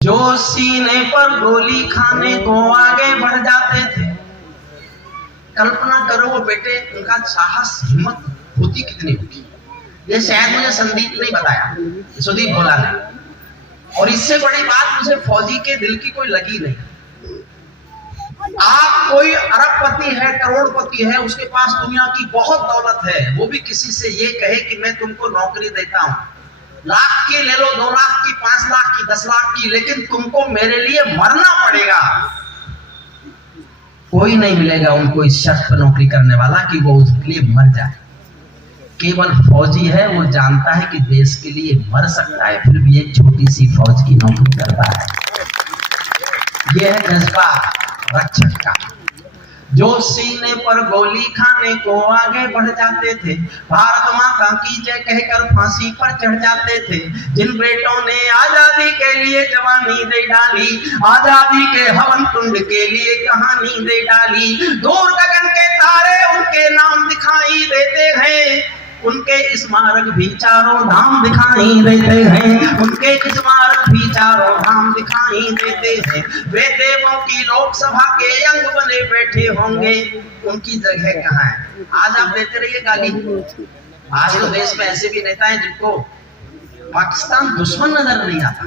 जो सीने पर गोली खाने को आगे बढ़ जाते थे, कल्पना करो वो बेटे, उनका साहस हिम्मत होती कितनी होगी। ये शायद मुझे संदीप ने बताया, सुदीप भोला ने, और इससे बड़ी बात मुझे फौजी के दिल की कोई लगी नहीं। आप कोई अरबपति है, करोड़पति है, उसके पास दुनिया की बहुत दौलत है, वो भी किसी से ये कहे कि मैं तुमको नौकरी देता हूं, लाख की ले लो, 2 लाख की, 5 लाख की, 10 लाख की, लेकिन तुमको मेरे लिए मरना पड़ेगा, कोई नहीं मिलेगा उनको इस शर्त पर नौकरी करने वाला कि वो उसके लिए मर जाए। केवल फौजी है, वो जानता है कि देश के लिए मर सकता है, फिर भी एक छोटी सी फौज की नौकरी करता है। यह है जज्बा रक्षक का। जो सीने पर गोली खाने को आगे बढ़ जाते थे, भारत माता की जय कहकर फांसी पर चढ़ जाते थे, जिन बेटों ने आजादी के लिए जवानी दे डाली, आजादी के हवन कुंड के लिए कहानी दे डाली, दूर गगन के तारे उनके नाम दिखाई देते हैं, उनके स्मारक भी चारों धाम दिखाई देते हैं, उनके स्मारक भी चारों धाम दिखाई देते हैं। वे देवों की लोकसभा के अंग बने बैठे होंगे, उनकी जगह कहाँ है? आज आप देते रहिए गाली। आज तो देश में ऐसे भी नेता हैं जिनको पाकिस्तान दुश्मन नजर नहीं आता।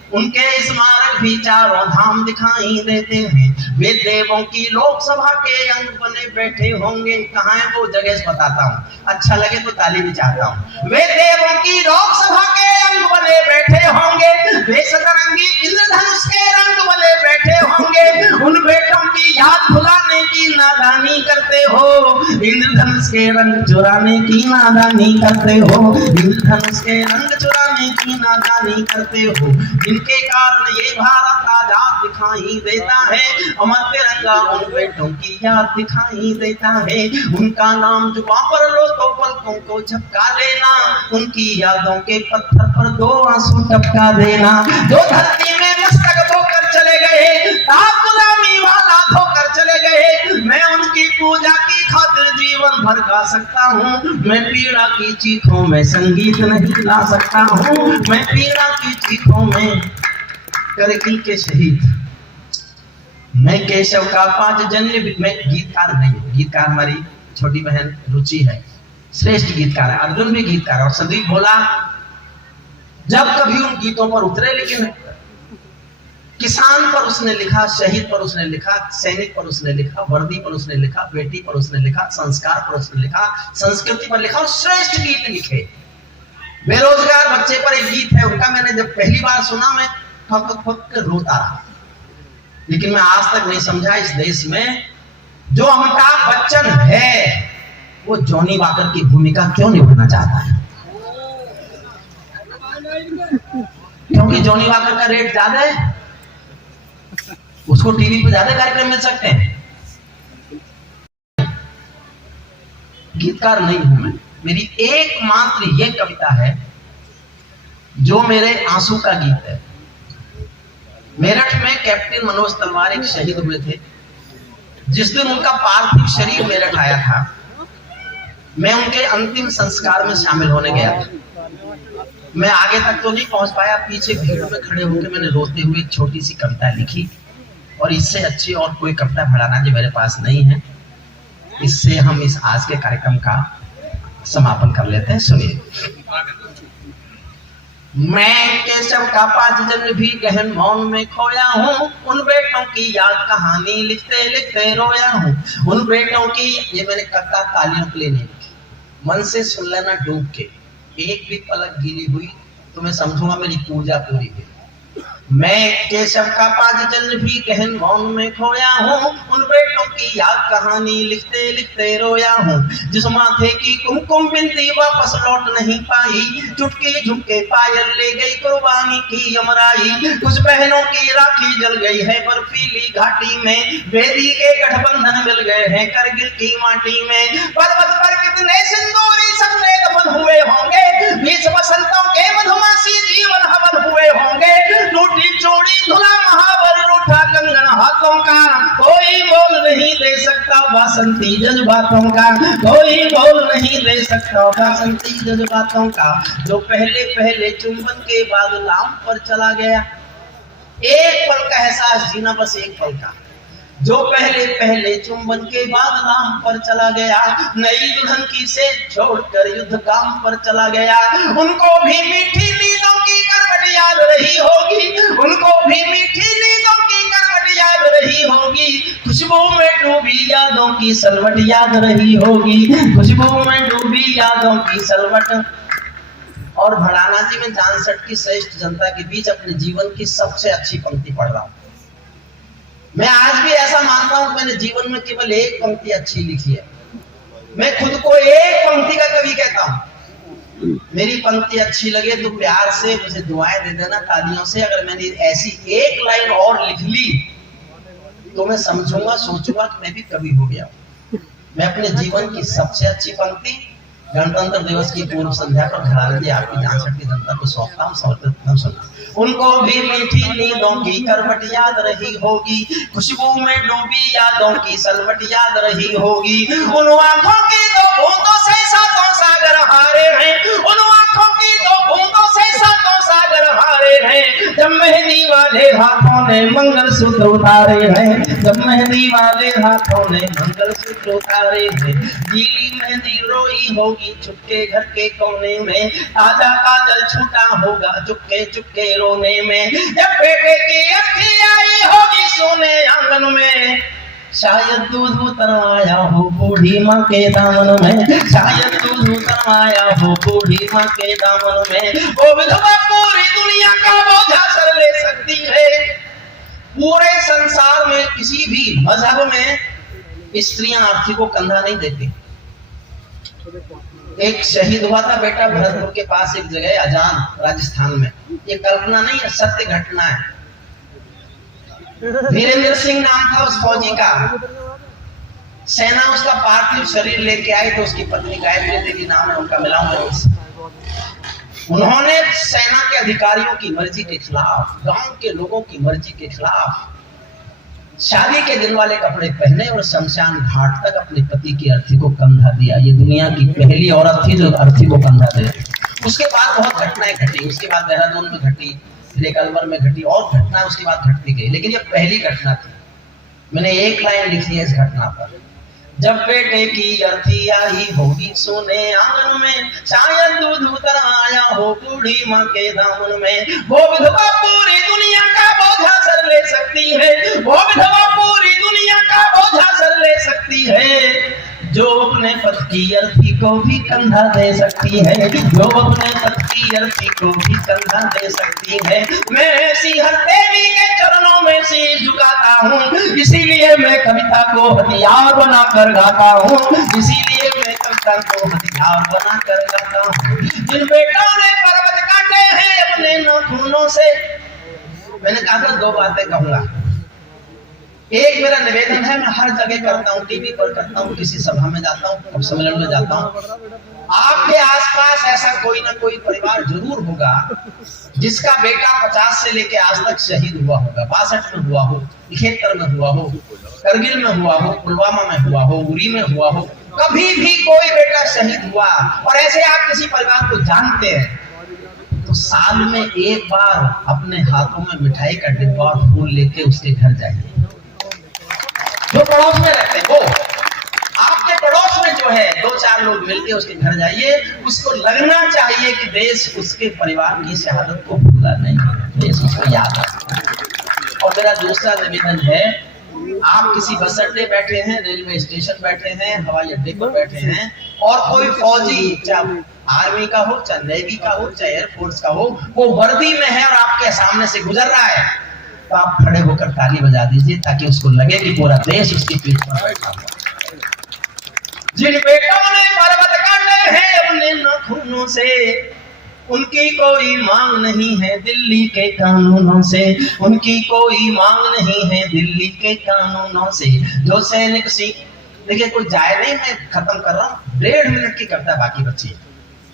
उनके स्मारक भी चारों धाम दिखाई देते हैं, वे देवों की लोकसभा के अंग बने बैठे होंगे। कहाँ है वो जगह बताता हूँ, अच्छा लगे तो ताली भी चाहता हूँ। वे देवों की लोकसभा के अंग बने बैठे होंगे, वे सतरंगी इंद्रधनुष के रंग बने बैठे होंगे, उन बेटों की याद भुलाने की नादानी करते हो, इंद्रधनुष के रंग चुराने की नादानी करते हो, इंद्रधनुष के रंग चुराने की नादानी करते हो, जिनके कारण ये भारत आजाद दिखाई देता है, अमर तिरंगा उन बेटों की याद दिखाई देता है, उनका नाम जुबां पर लो तो पलकों को झपका देना, उनकी यादों के पत्थर पर 2 आंसू टपका देना, जो धरती में मस्तक धोकर चले गए, ताक गुलामी वाला धोकर चले गए, मैं उनकी पूजा की खातिर जीवन भर गा सकता हूँ, मैं पीड़ा की चीखों में संगीत नहीं ला सकता हूँ, मैं पीड़ा की चीखों में करगिल के शहीद, मैं केशव का 5 जन्य, मैं गीतकार नहीं हूँ, गीतकार हमारी छोटी बहन रुचि है, श्रेष्ठ गीतकार है, अर्जुन भी गीतकार है, और संदीप भोला जब कभी उन गीतों पर उतरे, लेकिन किसान पर उसने लिखा, शहीद पर उसने लिखा, सैनिक पर उसने लिखा, वर्दी पर उसने लिखा, बेटी पर उसने लिखा, संस्कार पर उसने लिखा, संस्कृति पर लिखा, और श्रेष्ठ गीत लिखे। बेरोजगार बच्चे पर एक गीत है उनका, मैंने जब पहली बार सुना मैं फक फक कर रोता रहा, लेकिन मैं आज तक नहीं समझा इस देश में जो अमिताभ बच्चन है वो जॉनी वॉकर की भूमिका क्यों निभाना चाहता है। क्योंकि जॉनी वॉकर का रेट ज्यादा है, उसको टीवी पे ज्यादा कार्यक्रम मिल सकते हैं। गीतकार नहीं हूं मैं, मेरी एकमात्र ये कविता है जो मेरे आंसू का गीत है। मेरठ में कैप्टन मनोज तलवार एक शहीद हुए थे, जिस दिन उनका पार्थिव शरीर मेरठ आया था, मैं उनके अंतिम संस्कार में शामिल होने गया था। मैं आगे तक तो नहीं पहुंच पाया, पीछे भीड़ में खड़े होकर मैंने रोते हुए एक छोटी सी कविता लिखी, और इससे अच्छी और कोई कविता भड़ाना जो मेरे पास नहीं है। इससे हम इस आज के कार्यक्रम का समापन कर लेते हैं। सुनिए। मैं केशव का 5 जन्म भी गहन मौन में खोया हूँ, उन बेटों की याद कहानी लिखते लिखते रोया हूँ, उन बेटों की, ये मैंने कविता तालियों के लिए नहीं लिखी, मन से सुन लेना डूब के, एक भी पलक गीली हुई तो मैं समझूंगा मेरी पूजा पूरी हुई। मैं केशव का 5 जन्म भी गहन मौन में खोया हूँ, उन बेटों की याद कहानी लिखते लिखते रोया हूँ, जिस माथे की कुमकुम बिंदी वापस लौट नहीं पाई, चुटकी झुमके पायल ले गई कुर्बानी की यमराई, कुछ बहनों की राखी जल गई है बर्फीली घाटी में, बेदी के गठबंधन मिल गए हैं करगिल की माटी में, पर्वत पर कितने सिंदूरी सपने दफन हुए होंगे, 20 बसंतों के मधुमासी जीवन हवन हुए होंगे, टूटी चूड़ी धुला महावर रूठा कंगन हाथों का, कोई मोल नहीं ले सकता बासंती जज्बातों का, कोई बोल नहीं ले सकता बासंती जज्बातों का। जो पहले पहले चुंबन के बाद लाम पर चला गया, एक पल का एहसास जीना, बस एक पल का। जो पहले पहले चुंबन के बाद नाम पर चला गया, नई दुल्हन की से छोड़कर युद्ध काम पर चला गया। उनको भी मीठी नींदों की करवट याद रही होगी, उनको भी मीठी नींदों की करवट याद रही होगी। खुशबू में डूबी यादों की सलवट याद रही होगी, खुशबू में डूबी यादों की सलवट। और भड़ाना जी में जानसठ की श्रेष्ठ जनता के बीच अपने जीवन की सबसे अच्छी पंक्ति पढ़ रहा हूं। मैं आज भी ऐसा मानता हूं, मैंने जीवन में केवल एक पंक्ति अच्छी लिखी है। मैं खुद को एक पंक्ति का कवि कहता हूं। मेरी पंक्ति अच्छी लगे तो प्यार से मुझे दुआएं दे देना, तालियों से। अगर मैंने ऐसी एक लाइन और लिख ली तो मैं समझूंगा, सोचूंगा कि मैं भी कवि हो गया। मैं अपने जीवन की सबसे अच्छी पंक्ति गणतंत्र दिवस की पूर्व संध्या पर घराना जी आपकी जानसठ की जनता को सौंपता हूं, समर्पित सुना। उनको भी मीठी नींदों की करवट याद रही होगी, खुशबू में डूबी यादों की सलवट याद रही होगी। उन आंखों की दो बूंदों से सातों सागर हारे हैं, उन आंखों की दो बूंदों से सातों सागर हारे हैं। जब मेहंदी वाले हाथों ने मंगलसूत्र उतारे हैं, जब मेहंदी वाले हाथों ने मंगलसूत्र उतारे हैं। गीली मेहंदी रोई होगी चुपके घर के कोने में, ताजा काजल छूटा होगा चुपके चुपके रोने में। जब बेटे की अर्थी आई होगी सोने आंगन में, शायद दूध उतरवाया हो बूढ़ी माँ के दामन में, शायद दूध उतरवाया हो बूढ़ी माँ के दामन में। वो विधवा पूरी दुनिया का बोझा सर ले सकती है। पूरे संसार में किसी भी मजहब में स्त्रियां अर्थी को कंधा नहीं देती। एक शहीद हुआ था बेटा भरतपुर के पास एक जगह अजान राजस्थान में, ये कल्पना नहीं है, सत्य घटना है। वीरेंद्र सिंह नाम था उस फौजी का। सेना उसका पार्थिव शरीर लेके आई तो उसकी पत्नी गायत्री देवी नाम है उनका, मिलाऊंगा उससे। उन्होंने सेना के अधिकारियों की मर्जी के खिलाफ, गांव के लोगों की मर्जी के खिलाफ शादी के दिन वाले कपड़े पहने और शमशान घाट तक अपने पति की अर्थी को कंधा दिया। ये दुनिया की पहली औरत थी जो अर्थी को कंधा दे। उसके बाद बहुत घटनाएं घटी, उसके बाद देहरादून में घटी, फिर अलवर में घटी, और घटना उसके बाद घटती गई, लेकिन ये पहली घटना थी। मैंने एक लाइन लिखी है इस घटना पर। जब बेटे की अर्थी आई होगी सोने आंगन में, शायद दूध उतर आया हो बूढ़ी माँ के दामन में। वो विधवा पूरी दुनिया का बोझा सर ले सकती है, वो विधवा पूरी दुनिया का बोझा सर ले सकती है। जो अपने पति की अर्थी को भी कंधा दे सकती है, जो अपने पति की अर्थी को भी कंधा दे सकती है। मैं ऐसी हर देवी के चरणों में सिर झुकाता हूँ, इसीलिए मैं कविता को हथियार बनाकर गाता हूँ, इसीलिए मैं कविता को हथियार बनाकर गाता हूँ। जिन बेटों ने पर्वत काटे हैं अपने नाखूनों से, मैंने कहा था दो बातें कहूंगा। एक मेरा निवेदन है, मैं हर जगह करता हूँ, टीवी पर करता हूँ, किसी सभा में जाता हूँ, सम्मेलन में जाता हूँ। आपके आसपास ऐसा कोई ना कोई परिवार जरूर होगा जिसका बेटा 50 से लेके आज तक शहीद हुआ होगा। 62 में हुआ हो, 71 में हुआ हो, करगिल में हुआ हो, पुलवामा में हुआ हो, उरी में हुआ हो, कभी भी कोई बेटा शहीद हुआ। और ऐसे आप किसी परिवार को जानते हैं तो साल में एक बार अपने हाथों में मिठाई का डिब्बा और फूल लेके उसके घर जाइए। जो पड़ोस में रहते हैं, वो आपके पड़ोस में जो है 2-4 लोग मिलके उसके घर जाइए, उसको लगना चाहिए कि देश उसके परिवार की शहादत को भूला नहीं, देश उसको याद है। और मेरा दूसरा निवेदन है, आप किसी बस अड्डे बैठे हैं, रेलवे स्टेशन बैठे हैं, हवाई अड्डे पर बैठे हैं, और कोई फौजी, चाहे आर्मी का हो, चाहे नेवी का हो, चाहे एयरफोर्स का हो, वो वर्दी में है और आपके सामने से गुजर रहा है, तो आप खड़े होकर ताली बजा दीजिए ताकि उसको लगे कि पूरा देश उसकी पीठ पर बैठा हुआ। जिन बेटों ने पर्वत काटे हैं अपने नाखूनों से, उनकी कोई मांग नहीं है दिल्ली के कानूनों से, उनकी कोई मांग नहीं है दिल्ली के कानूनों से। जो सैनिक सीख, देखिए कोई जाए नहीं, मैं खत्म कर रहा हूँ, 1.5 मिनट की कविता बाकी बची है।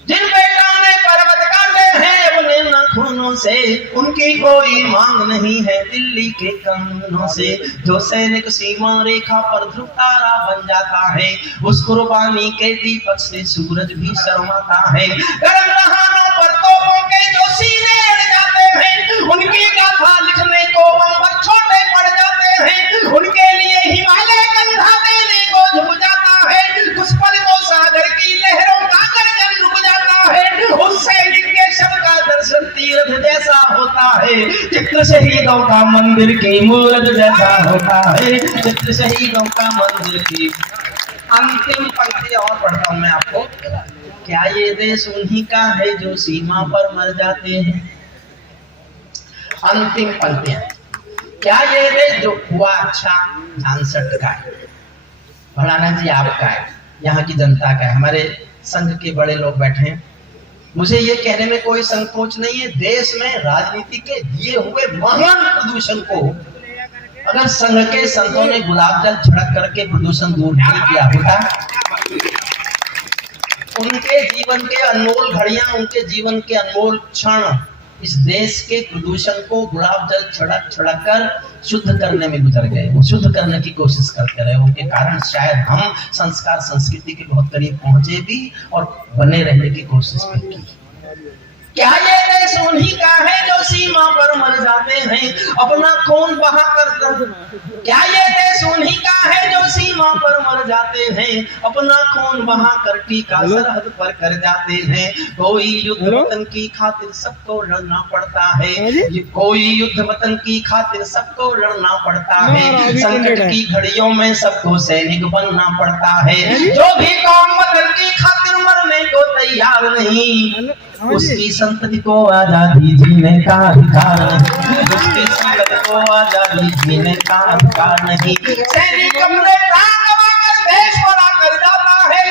जिन बेटों ने पर्वत काटे हैं अपने खूनों से, उनकी कोई मांग नहीं है दिल्ली के कानूनों से। जो सैनिक सीमा रेखा पर ध्रुव तारा बन जाता है, उस कुर्बानी के दीपक से सूरज भी शर्माता है। गर्म कहानों पर तोपों के जो सीने अड़ जाते हैं, उनकी गाथा लिखने को बम्बर छोटे पड़ जाते हैं। उनके लिए हिमालय कंधा देने को झुक जाता है, उस पल को सागर की लहरों का गर्जन रुक जाता है। उस सैनिक के शव का दर्शन तीर्थ जैसा होता है, चित्र शहीदों का मंदिर की मूरत जैसा होता है, चित्र शहीदों का मंदिर की। अंतिम पंक्ति और पढ़ता हूं मैं आपको। क्या ये देश उन्हीं का है जो सीमा पर मर जाते हैं? अंतिम पंक्तियां। क्या ये देश जो हुआ अच्छा झांसठ का है, भड़ाना जी आपका है, यहाँ की जनता का है, हमारे संघ के बड़े लोग बैठे हैं। मुझे ये कहने में कोई संकोच नहीं है, देश में राजनीति के दिए हुए महान प्रदूषण को अगर संघ के संतों ने गुलाब जल छिड़क करके प्रदूषण दूर नहीं किया होता, उनके जीवन के अनमोल घड़ियां, उनके जीवन के अनमोल क्षण इस देश के प्रदूषण को गुलाब जल छिड़क कर शुद्ध करने में गुजर गए। वो शुद्ध करने की कोशिश करते रहे, उनके कारण शायद हम संस्कार संस्कृति के बहुत करीब पहुंचे भी और बने रहने की कोशिश भी की। क्या ये देश उन्हीं का है जो सीमा पर मर जाते हैं, अपना खून बहाकर? क्या ये देश उन्हीं का है जो सीमा पर मर जाते हैं, अपना खून बहाकर टीका सरहद पर कर जाते हैं? कोई युद्ध वतन की खातिर सबको लड़ना पड़ता है, कोई युद्ध वतन की खातिर सबको लड़ना पड़ता है। संकट की घड़ियों में सबको सैनिक बनना पड़ता है। जो भी कौम वतन की खातिर मरने को तैयार नहीं, उसकी संतति को आजादी जीने का अधिकार नहीं, उसकी संतति को आजादी जीने का अधिकार नहीं। सैनिक अपने प्राण गंवाकर देश बड़ा कर जाता है।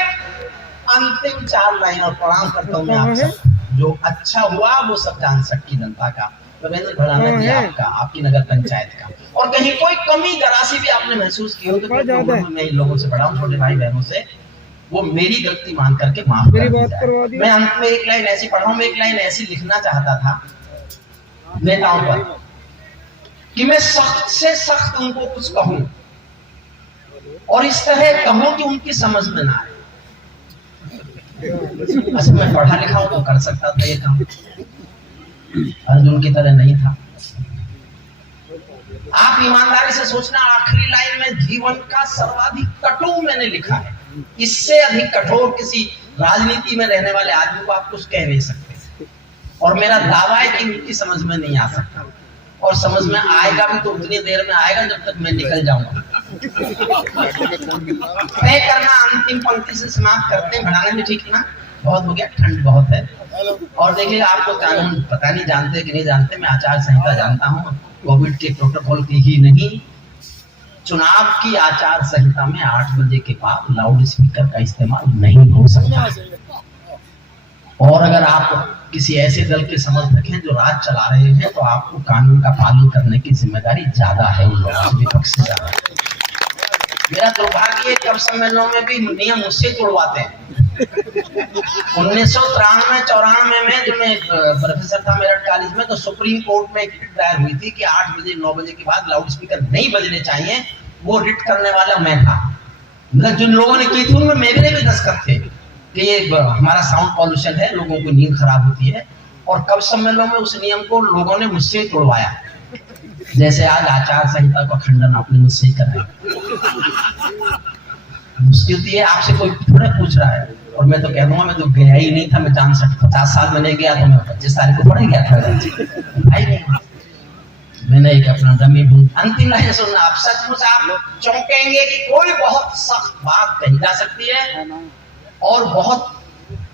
अंतिम 4 लाइन और प्रणाम करता हूँ मैं आप सब। जो अच्छा हुआ वो सब झांसठ की जनता का, रविंद्र भड़ाना जी आपका, आपकी नगर पंचायत का। और कहीं कोई कमी जरासी भी आपने महसूस की हो तो मैं इन लोगों से बड़ा हूँ, छोटे भाई बहनों से, वो मेरी गलती मान करके माफ कर दीजिए। मैं अंत में एक लाइन ऐसी पढ़ा हूं, मैं एक लाइन ऐसी लिखना चाहता था नेताओं पर कि मैं सख्त से सख्त उनको कुछ कहूं और इस तरह कहूं कि उनकी समझ में ना आए। अच्छा, मैं पढ़ा लिखा हूं तो कर सकता था ये काम, अर्जुन की तरह नहीं था। आप ईमानदारी से सोचना, आखिरी लाइन में जीवन का सर्वाधिक कटु मैंने लिखा है। इससे अधिक कठोर किसी राजनीति में रहने वाले आदमी को आप कुछ कह नहीं सकते। और मेरा दावा है कि उनकी समझ में नहीं आ सकता, और समझ में आएगा भी तो उतनी देर में आएगा जब तक मैं निकल जाऊंगा। तय करना अंतिम पंक्ति से समाप्त करते हैं। भड़ाना जी ठीक ना? बहुत हो गया, ठंड बहुत है। और देखिएगा, आप तो कानून पता नहीं जानते कि नहीं जानते, मैं आचार संहिता जानता हूँ, कोविड के प्रोटोकॉल की ही नहीं, चुनाव की आचार संहिता में 8 बजे के बाद लाउड स्पीकर का इस्तेमाल नहीं हो सकता। और अगर आप किसी ऐसे दल के समर्थक हैं जो राज चला रहे हैं तो आपको कानून का पालन करने की जिम्मेदारी ज्यादा है उन लोगों से, विपक्ष से ज्यादा। मेरा दुर्भाग्य कब सम्मेलनों में भी नियम मुझसे तोड़वाते हैं। 1993-94 में जब मैं प्रोफेसर था मेरठ कॉलेज में, तो सुप्रीम कोर्ट में एक रिट दायर हुई थी कि 8 बजे 9 बजे के बाद लाउड स्पीकर नहीं बजने चाहिए। वो रिट करने वाला मैं था। मतलब जिन लोगों ने की थी उनमें मेरे भी दस्तखत थे कि ये हमारा साउंड पॉल्यूशन है, लोगों को नींद खराब होती है। और कब सम्मेलनों में उस नियम को लोगों ने मुझसे तोड़वाया, जैसे आज आचार संहिता का खंडन आपने मुझसे ही कराया। मुश्किल थी, आपसे कोई थोड़ा पूछ रहा है और मैं तो कह दूंगा मैं तो गया ही नहीं था। मैं 50 साल में नहीं गया तो मैं 25 तारीख को पढ़े गया था भाई नहीं। मैंने एक अपना डमी अंतिम लाइन सुनना, आप सचमुच आप चौंकेंगे कि कोई बहुत सख्त बात कही जा सकती है और बहुत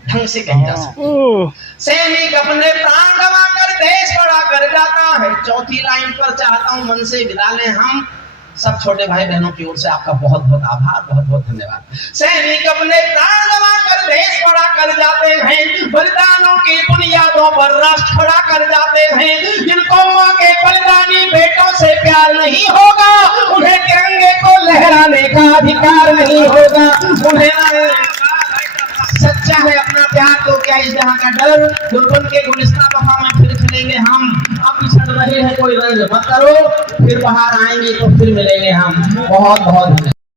ढंग से कही जा सकती है। सैनिक अपने प्राण गंवाकर देश बड़ा कर जाता है। चौथी लाइन पर चाहता हूं मन से विदा लें हम सब छोटे भाई बहनों की ओर से आपका बहुत बहुत आभार, बहुत बहुत धन्यवाद। सैनिक अपने प्राण गंवाकर देश बड़ा कर जाते हैं, बलिदानों की बुनियादों पर राष्ट्र खड़ा कर जाते हैं। जिनको मां के बलिदानी बेटों से प्यार नहीं होगा, उन्हें तिरंगे को लहराने का अधिकार नहीं होगा। उन्हें सच्चा है अपना प्यार तो क्या इस जहां का डर, दुर्बन के गुलिस्तान वफा में फिर खिले मिलेंगे हम। अब बिछड़ रहे हैं कोई रंग मत करो, फिर बाहर आएंगे तो फिर मिलेंगे हम। बहुत बहुत धन्यवाद।